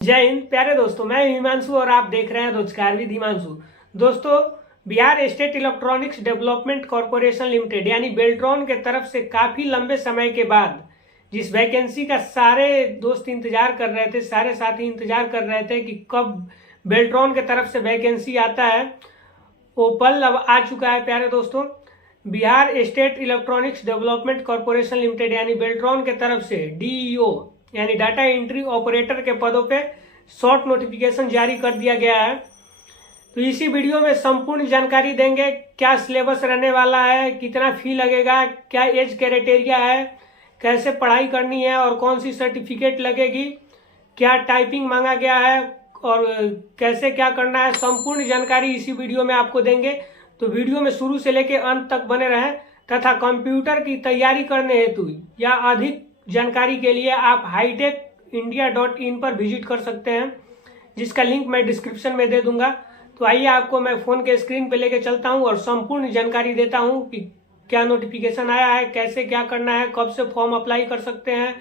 जय हिंद प्यारे दोस्तों, मैं हिमांशु और आप देख रहे हैं रोजगार विद हिमांशु। दोस्तों, Bihar state electronics development corporation limited यानी बेल्ट्रॉन के तरफ से काफी लंबे समय के बाद जिस वैकेंसी का सारे दोस्त इंतजार कर रहे थे, सारे साथी इंतजार कर रहे थे कि कब बेल्ट्रॉन के तरफ से वैकेंसी आता है, वो पल अब आ चुका है। प्यारे दोस्तों, Bihar state electronics development corporation limited यानी बेल्ट्रॉन के तरफ से डीईओ यानी डाटा एंट्री ऑपरेटर के पदों पे शॉर्ट नोटिफिकेशन जारी कर दिया गया है। तो इसी वीडियो में संपूर्ण जानकारी देंगे। क्या सिलेबस रहने वाला है, कितना फी लगेगा, क्या एज क्राइटेरिया है, कैसे पढ़ाई करनी है और कौन सी सर्टिफिकेट लगेगी, क्या टाइपिंग मांगा गया है और कैसे क्या करना है, संपूर्ण जानकारी इसी वीडियो में आपको देंगे। तो वीडियो में शुरू से लेकर अंत तक बने रहें तथा कंप्यूटर की तैयारी करने हेतु या अधिक जानकारी के लिए आप hitechindia.in पर विजिट कर सकते हैं, जिसका लिंक मैं डिस्क्रिप्शन में दे दूंगा। तो आइए आपको मैं फोन के स्क्रीन पे लेके चलता हूं और संपूर्ण जानकारी देता हूं कि क्या नोटिफिकेशन आया है, कैसे क्या करना है, कब से फॉर्म अप्लाई कर सकते हैं,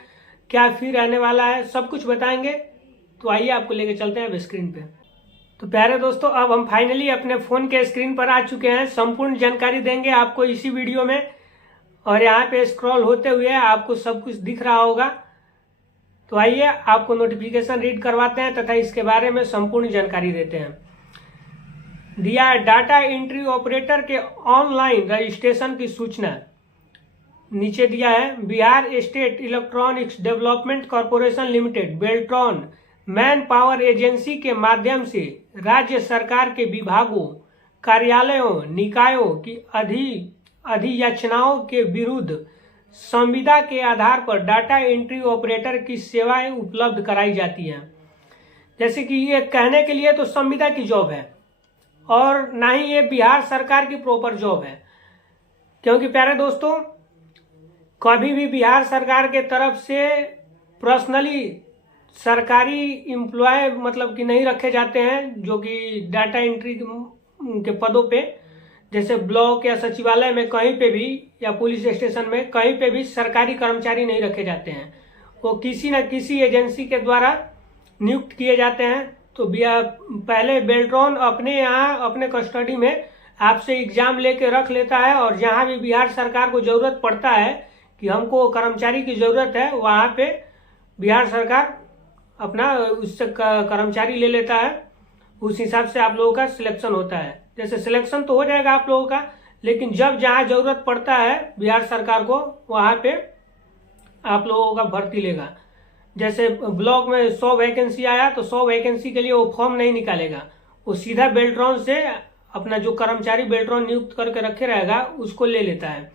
क्या फी रहने वाला है, सब कुछ बताएंगे। तो आइए आपको लेके चलते हैं स्क्रीन पे। तो प्यारे दोस्तों, अब हम फाइनली अपने फोन के स्क्रीन पर आ चुके हैं। संपूर्ण जानकारी देंगे आपको इसी वीडियो में और यहाँ पे स्क्रॉल होते हुए आपको सब कुछ दिख रहा होगा। तो आइए आपको नोटिफिकेशन रीड करवाते हैं तथा इसके बारे में संपूर्ण जानकारी देते हैं। दिया है डाटा एंट्री ऑपरेटर के ऑनलाइन रजिस्ट्रेशन की सूचना। नीचे दिया है Bihar state electronics development corporation limited Beltron man power agency के माध्यम से राज्य सरकार के विभागों, कार्यालयों, निकायों की अधियाचनाओं के विरुद्ध संविदा के आधार पर डाटा एंट्री ऑपरेटर की सेवाएं उपलब्ध कराई जाती हैं। जैसे कि ये कहने के लिए तो संविदा की जॉब है और ना ही ये बिहार सरकार की प्रॉपर जॉब है, क्योंकि प्यारे दोस्तों, कभी भी बिहार सरकार के तरफ से पर्सनली सरकारी एम्प्लॉय मतलब कि नहीं रखे जाते हैं, जो कि डाटा एंट्री के पदों पे, जैसे ब्लॉक या सचिवालय में कहीं पे भी या पुलिस स्टेशन में कहीं पे भी सरकारी कर्मचारी नहीं रखे जाते हैं। वो किसी न किसी एजेंसी के द्वारा नियुक्त किए जाते हैं। तो पहले बेल्ट्रॉन अपने यहाँ अपने कस्टडी में आपसे एग्जाम लेके रख लेता है और जहाँ भी बिहार सरकार को जरूरत पड़ता है कि हमको कर्मचारी की जरूरत है, वहाँ पे बिहार सरकार अपना उससे कर्मचारी ले लेता है। उस हिसाब से आप लोगों का सिलेक्शन होता है। जैसे सिलेक्शन तो हो जाएगा आप लोगों का, लेकिन जब जहाँ जरूरत पड़ता है बिहार सरकार को, वहाँ पे आप लोगों का भर्ती लेगा। जैसे ब्लॉक में 100 वैकेंसी आया तो 100 वैकेंसी के लिए वो फॉर्म नहीं निकालेगा, वो सीधा बेल्ट्रॉन से अपना जो कर्मचारी बेल्ट्रॉन नियुक्त करके रखे रहेगा उसको ले लेता है।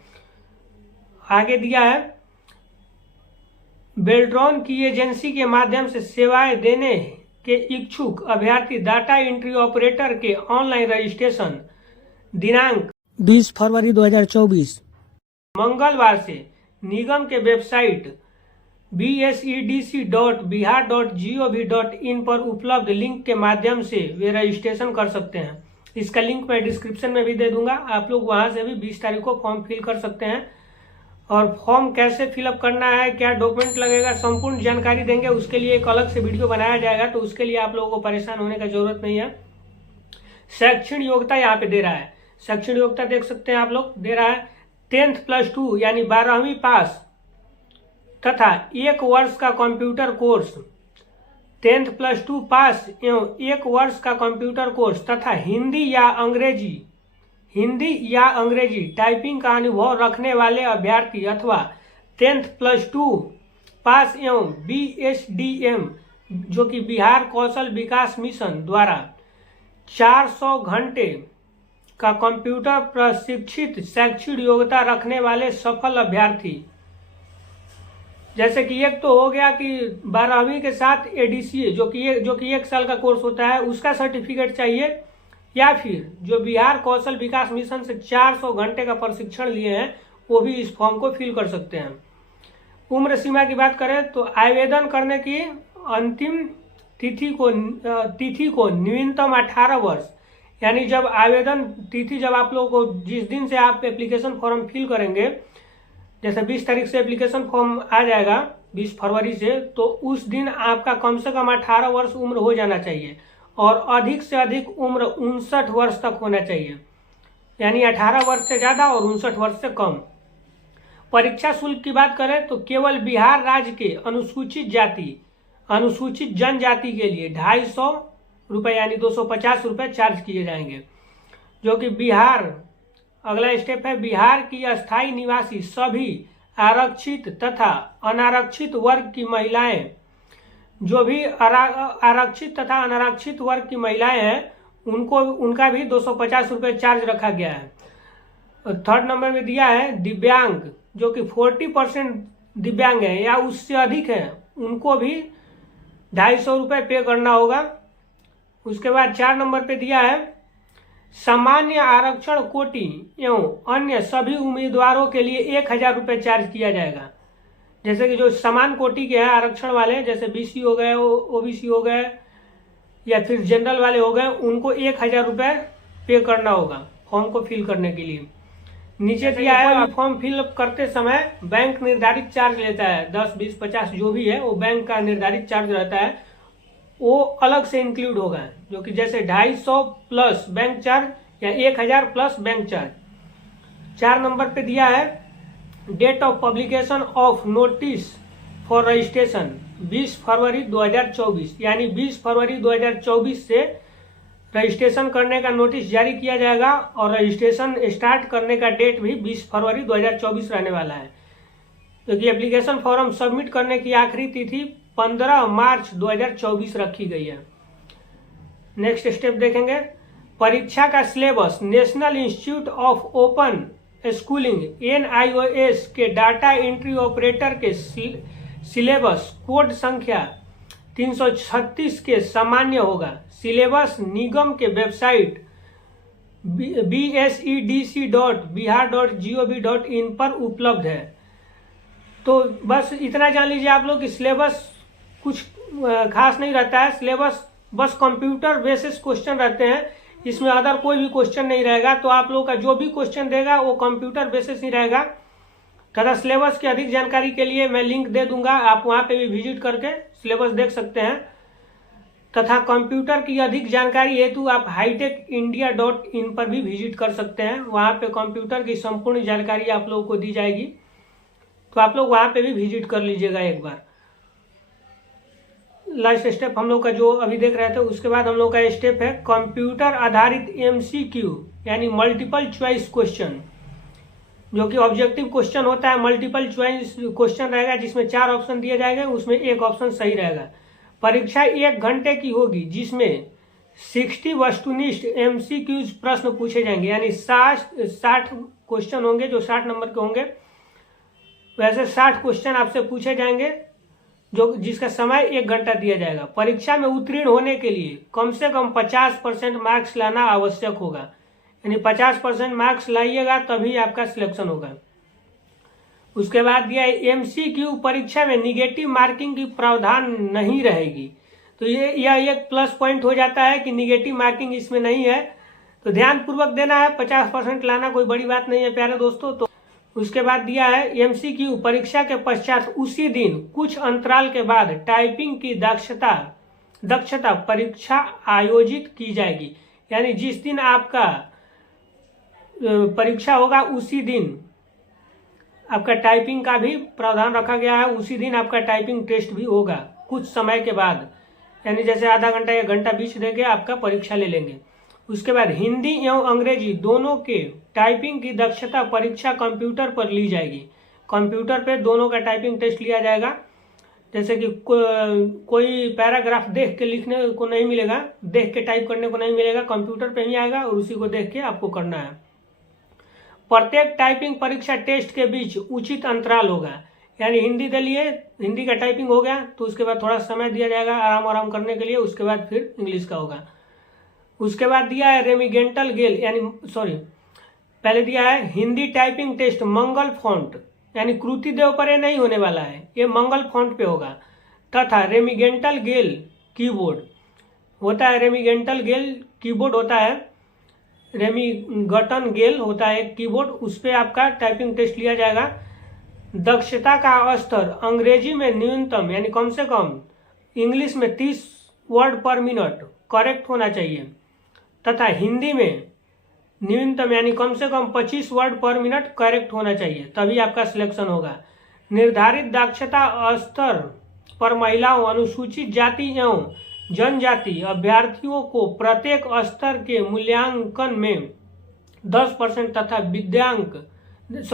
आगे दिया है बेल्ट्रॉन की एजेंसी के माध्यम से सेवाएं देने के इच्छुक अभ्यर्थी डाटा एंट्री ऑपरेटर के ऑनलाइन रजिस्ट्रेशन दिनांक 20 फरवरी 2024 मंगलवार से निगम के वेबसाइट bsedc.bihar.gov.in पर उपलब्ध लिंक के माध्यम से वे रजिस्ट्रेशन कर सकते हैं। इसका लिंक मैं डिस्क्रिप्शन में भी दे दूंगा, आप लोग वहां से भी 20 तारीख को फॉर्म फिल कर सकते हैं। और फॉर्म कैसे फिलअप करना है, क्या डॉक्यूमेंट लगेगा, संपूर्ण जानकारी देंगे। उसके लिए एक अलग से वीडियो बनाया जाएगा, तो उसके लिए आप लोगों को परेशान होने का जरूरत नहीं है। शैक्षणिक योग्यता यहाँ पे दे रहा है, शैक्षणिक योग्यता देख सकते हैं आप लोग, दे रहा है 10th+2 यानी 12वीं पास तथा 1 वर्ष का कंप्यूटर कोर्स, 10th+2 पास एवं 1 वर्ष का कंप्यूटर कोर्स तथा हिंदी या अंग्रेजी टाइपिंग का अनुभव रखने वाले अभ्यर्थी अथवा 10th+2 पास एवं BSDM जो कि बिहार कौशल विकास मिशन द्वारा 400 घंटे का कंप्यूटर प्रशिक्षित शैक्षिक योग्यता रखने वाले सफल अभ्यर्थी। जैसे कि एक तो हो गया कि 12वीं के साथ ADCA जो कि 1 साल का कोर्स होता है, उसका सर्टिफिकेट चाहिए, या फिर जो बिहार कौशल विकास मिशन से 400 घंटे का प्रशिक्षण लिए हैं, वो भी इस फॉर्म को फिल कर सकते हैं। उम्र सीमा की बात करें तो आवेदन करने की अंतिम तिथि को न्यूनतम 18 वर्ष, यानी जब आवेदन तिथि, जब आप लोगों को जिस दिन से आप एप्लीकेशन फॉर्म फिल करेंगे, जैसे 20 तारीख से एप्लीकेशन फॉर्म आ जाएगा 20 फरवरी से, तो उस दिन आपका कम से कम 18 वर्ष उम्र हो जाना चाहिए और अधिक से अधिक उम्र 59 वर्ष तक होना चाहिए, यानी 18 वर्ष से ज़्यादा और 59 वर्ष से कम। परीक्षा शुल्क की बात करें तो केवल बिहार राज्य के अनुसूचित जनजाति के लिए 250 रुपये यानी 250 रुपये चार्ज किए जाएंगे, जो कि बिहार, अगला स्टेप है, बिहार की अस्थायी निवासी सभी आरक्षित तथा अनारक्षित वर्ग की महिलाएं, जो भी आरक्षित तथा अनारक्षित वर्ग की महिलाएं हैं उनका भी 250 रुपये चार्ज रखा गया है। थर्ड नंबर में दिया है दिव्यांग, जो कि 40% दिव्यांग है या उससे अधिक है, उनको भी 250 रुपये पे करना होगा। उसके बाद 4 नंबर पे दिया है सामान्य आरक्षण कोटि एवं अन्य सभी उम्मीदवारों के लिए 1000 रुपये चार्ज किया जाएगा। जैसे कि जो समान कोटि के हैं आरक्षण वाले, जैसे बीसी हो गए, ओबीसी हो गए या फिर जनरल वाले हो गए, उनको 1000 रुपये पे करना होगा फॉर्म को फिल करने के लिए। नीचे दिया है फॉर्म फिल करते समय बैंक निर्धारित चार्ज लेता है, 10, 20, 50 जो भी है वो बैंक का निर्धारित चार्ज रहता है, वो अलग से इंक्लूड होगा, जो कि जैसे 250 प्लस बैंक चार्ज या 1000 प्लस बैंक चार्ज। 4 नंबर पे दिया है date of publication of notice for registration 20 फरवरी 2024, यानी 20 फरवरी 2024 से रजिस्ट्रेशन करने का नोटिस जारी किया जाएगा और रजिस्ट्रेशन स्टार्ट करने का डेट भी 20 फरवरी 2024 रहने वाला है, क्योंकि एप्लीकेशन फॉर्म सबमिट करने की आखिरी तिथि 15 मार्च 2024 रखी गई है। नेक्स्ट स्टेप देखेंगे, परीक्षा का syllabus national institute of open schooling NIOS के डाटा एंट्री ऑपरेटर के सिलेबस कोड संख्या 336 के सामान्य होगा। सिलेबस निगम के वेबसाइट bsedc.bihar.gov.in पर उपलब्ध है। तो बस इतना जान लीजिए आप लोग कि सिलेबस कुछ खास नहीं रहता है, सिलेबस बस कंप्यूटर बेसिस क्वेश्चन रहते हैं, इसमें अदर कोई भी क्वेश्चन नहीं रहेगा। तो आप लोग का जो भी क्वेश्चन देगा वो कंप्यूटर बेसिस ही रहेगा। तथा सिलेबस की अधिक जानकारी के लिए मैं लिंक दे दूंगा, आप वहां पे भी विजिट करके सिलेबस देख सकते हैं। तथा कंप्यूटर की अधिक जानकारी हेतु आप hitechindia.in पर भी विजिट कर सकते हैं, वहां पे कंप्यूटर की संपूर्ण जानकारी आप लोगों को दी जाएगी, तो आप लोग वहां पे भी विजिट कर लीजिएगा एक बार। लास्ट स्टेप हम लोग का जो अभी देख रहे थे, उसके बाद हम लोग का स्टेप है कंप्यूटर आधारित MCQ यानी मल्टीपल चॉइस क्वेश्चन, जो कि ऑब्जेक्टिव क्वेश्चन होता है। मल्टीपल चॉइस क्वेश्चन रहेगा जिसमें 4 ऑप्शन दिए जाएंगे, उसमें एक ऑप्शन सही रहेगा। परीक्षा 1 घंटे की होगी, जिसमें 60 वस्तुनिष्ठ MCQs प्रश्न पूछे जाएंगे, यानी 60 क्वेश्चन होंगे जो 60 नंबर के होंगे। वैसे 60 क्वेश्चन आपसे पूछे जाएंगे, जो जिसका समय 1 घंटा दिया जाएगा। परीक्षा में उत्तीर्ण होने के लिए कम से कम 50% मार्क्स लाना आवश्यक होगा, यानी 50% मार्क्स लाइएगा तभी आपका सिलेक्शन होगा। उसके बाद दिया है MCQ परीक्षा में निगेटिव मार्किंग की प्रावधान नहीं रहेगी। तो यह एक प्लस पॉइंट हो जाता है कि निगेटिव मार्किंग इसमें नहीं है, तो ध्यान पूर्वक देना है। 50% लाना कोई बड़ी बात नहीं है प्यारे दोस्तों। तो उसके बाद दिया है MCQ परीक्षा के पश्चात उसी दिन कुछ अंतराल के बाद टाइपिंग की दक्षता परीक्षा आयोजित की जाएगी, यानी जिस दिन आपका परीक्षा होगा उसी दिन आपका टाइपिंग का भी प्रावधान रखा गया है। उसी दिन आपका टाइपिंग टेस्ट भी होगा कुछ समय के बाद, यानी जैसे आधा घंटा या घंटा बीच देके आपका परीक्षा ले लेंगे। उसके बाद हिंदी एवं अंग्रेजी दोनों के टाइपिंग की दक्षता परीक्षा कंप्यूटर पर ली जाएगी। कंप्यूटर पे दोनों का टाइपिंग टेस्ट लिया जाएगा। जैसे कि कोई पैराग्राफ देख के लिखने को नहीं मिलेगा, देख के टाइप करने को नहीं मिलेगा, कंप्यूटर पे ही आएगा और उसी को देख के आपको करना है। प्रत्येक टाइपिंग परीक्षा टेस्ट के बीच उचित अंतराल होगा, यानी हिंदी के लिए हिंदी का टाइपिंग हो गया तो उसके बाद थोड़ा समय दिया जाएगा आराम करने के लिए, उसके बाद फिर इंग्लिश का होगा। उसके बाद दिया है रेमिगेंटल गेल, यानी पहले दिया है हिंदी टाइपिंग टेस्ट मंगल फॉन्ट, यानी कृति देव पर ये नहीं होने वाला है, ये मंगल फॉन्ट पे होगा। तथा रेमिगेंटल गेल कीबोर्ड होता है, रेमिगेंटल गेल कीबोर्ड होता है, रेमिगटन गेल होता है एक कीबोर्ड, उस पर आपका टाइपिंग टेस्ट लिया जाएगा। दक्षता का स्तर अंग्रेजी में न्यूनतम यानी कम से कम इंग्लिश में 30 वर्ड पर मिनट करेक्ट होना चाहिए तथा हिंदी में न्यूनतम यानी कम से कम 25 वर्ड पर मिनट करेक्ट होना चाहिए, तभी आपका सिलेक्शन होगा। निर्धारित दक्षता स्तर पर महिलाओं, अनुसूचित जाति एवं जनजाति अभ्यर्थियों को प्रत्येक स्तर के मूल्यांकन में 10% तथा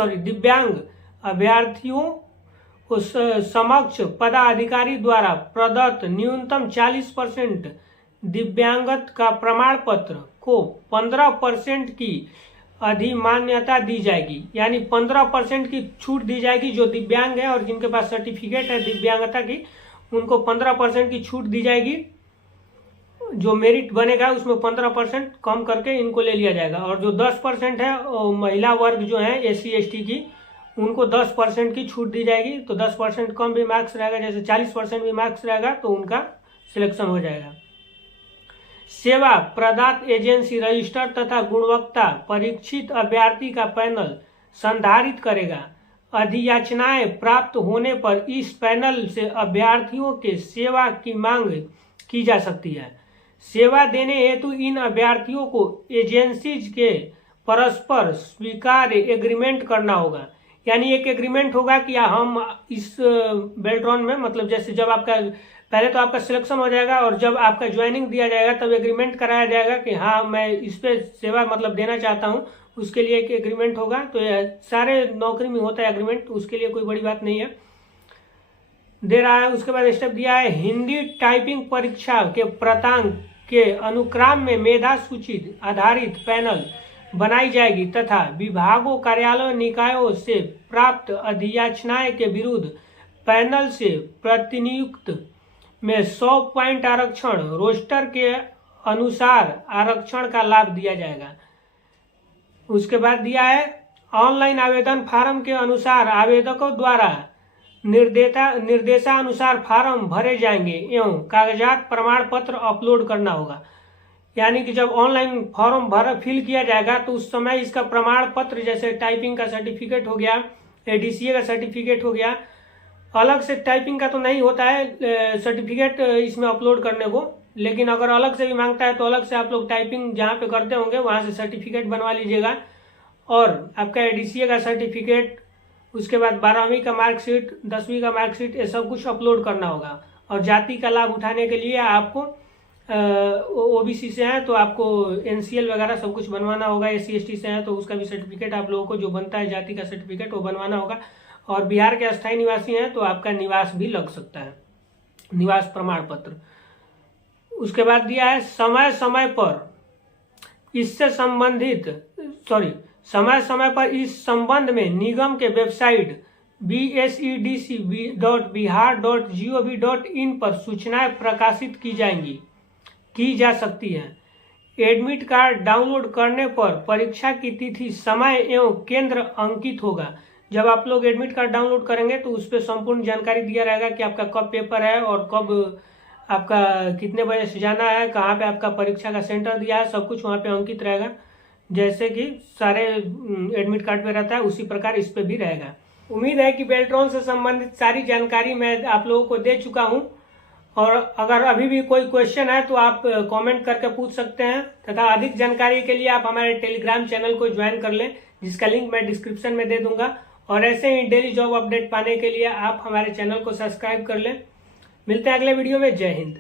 दिव्यांग अभ्यर्थियों को समक्ष पदाधिकारी द्वारा प्रदत्त न्यूनतम 40% दिव्यांगत का प्रमाण पत्र को 15% की अधिमान्यता दी जाएगी, यानी 15% की छूट दी जाएगी। जो दिव्यांग है और जिनके पास सर्टिफिकेट है दिव्यांगता की, उनको 15% की छूट दी जाएगी। जो मेरिट बनेगा उसमें 15% कम करके इनको ले लिया जाएगा। और जो 10% है महिला वर्ग जो है SC ST की, उनको 10% की छूट दी जाएगी। तो 10% कम भी मार्क्स रहेगा, जैसे 40% भी मार्क्स रहेगा तो उनका सिलेक्शन हो जाएगा। सेवा प्रदाता एजेंसी रजिस्टर्ड तथा गुणवत्ता परीक्षित अभ्यर्थी का पैनल संधारित करेगा। अधियाचनाएं प्राप्त होने पर इस पैनल से अभ्यर्थियों के सेवा की मांग की जा सकती है। सेवा देने हेतु इन अभ्यर्थियों को एजेंसीज के परस्पर स्वीकार्य एग्रीमेंट करना होगा, यानी एक एग्रीमेंट होगा कि हम इस बेल्ट्रॉन में, मतलब जैसे जब आपका पहले तो आपका सिलेक्शन हो जाएगा और जब आपका ज्वाइनिंग दिया जाएगा तब एग्रीमेंट कराया जाएगा कि हाँ मैं इस पे सेवा मतलब देना चाहता हूँ, उसके लिए एक एग्रीमेंट होगा। तो सारे नौकरी में होता है एग्रीमेंट, उसके लिए कोई बड़ी बात नहीं है, दे रहा है। उसके बाद स्टेप दिया है, हिंदी टाइपिंग परीक्षा के प्रांतांक के अनुक्रम में मेधा सूची आधारित पैनल बनाई जाएगी तथा विभागों, कार्यालयों, निकायों से प्राप्त अधियाचनाएं के विरुद्ध पैनल से प्रतिनियुक्त में 100 पॉइंट आरक्षण रोस्टर के अनुसार आरक्षण का लाभ दिया जाएगा। उसके बाद दिया है, ऑनलाइन आवेदन फार्म के अनुसार आवेदकों द्वारा निर्देशानुसार फार्म भरे जाएंगे एवं कागजात प्रमाण पत्र अपलोड करना होगा। यानी कि जब ऑनलाइन फॉर्म फिल किया जाएगा तो उस समय इसका प्रमाण पत्र, जैसे टाइपिंग का सर्टिफिकेट हो गया, ADCA का सर्टिफिकेट हो गया, अलग से टाइपिंग का तो नहीं होता है सर्टिफिकेट इसमें अपलोड करने को, लेकिन अगर अलग से भी मांगता है तो अलग से आप लोग टाइपिंग जहाँ पे करते होंगे वहाँ से सर्टिफिकेट बनवा लीजिएगा। और आपका ADCA का सर्टिफिकेट, उसके बाद 12वीं का मार्कशीट, 10वीं का मार्कशीट, ये सब कुछ अपलोड करना होगा। और जाति का लाभ उठाने के लिए आपको OBC से है तो आपको NCL वगैरह सब कुछ बनवाना होगा। SC ST से है तो उसका भी सर्टिफिकेट आप लोगों को जो बनता है जाति का सर्टिफिकेट वो बनवाना होगा। और बिहार के अस्थायी निवासी हैं तो आपका निवास भी लग सकता है, निवास प्रमाण पत्र। उसके बाद दिया है, समय समय पर इस संबंध में निगम के वेबसाइट bsedc.bihar.gov.in पर सूचनाएं प्रकाशित की जा सकती हैं। एडमिट कार्ड डाउनलोड करने पर परीक्षा की तिथि, समय एवं केंद्र अंकित होगा। जब आप लोग एडमिट कार्ड डाउनलोड करेंगे तो उस पर संपूर्ण जानकारी दिया रहेगा कि आपका कब पेपर है और कब आपका कितने बजे से जाना है, कहाँ पे आपका परीक्षा का सेंटर दिया है, सब कुछ वहाँ पे अंकित रहेगा। जैसे कि सारे एडमिट कार्ड पे रहता है उसी प्रकार इस पे भी रहेगा। उम्मीद है कि बेल्ट्रॉन से संबंधित सारी जानकारी मैं आप लोगों को दे चुका हूँ। और अगर अभी भी कोई क्वेश्चन है तो आप कमेंट करके पूछ सकते हैं तथा अधिक जानकारी के लिए आप हमारे टेलीग्राम चैनल को ज्वाइन कर लें, जिसका लिंक मैं डिस्क्रिप्शन में दे दूंगा। और ऐसे ही डेली जॉब अपडेट पाने के लिए आप हमारे चैनल को सब्सक्राइब कर लें। मिलते हैं अगले वीडियो में। जय हिंद।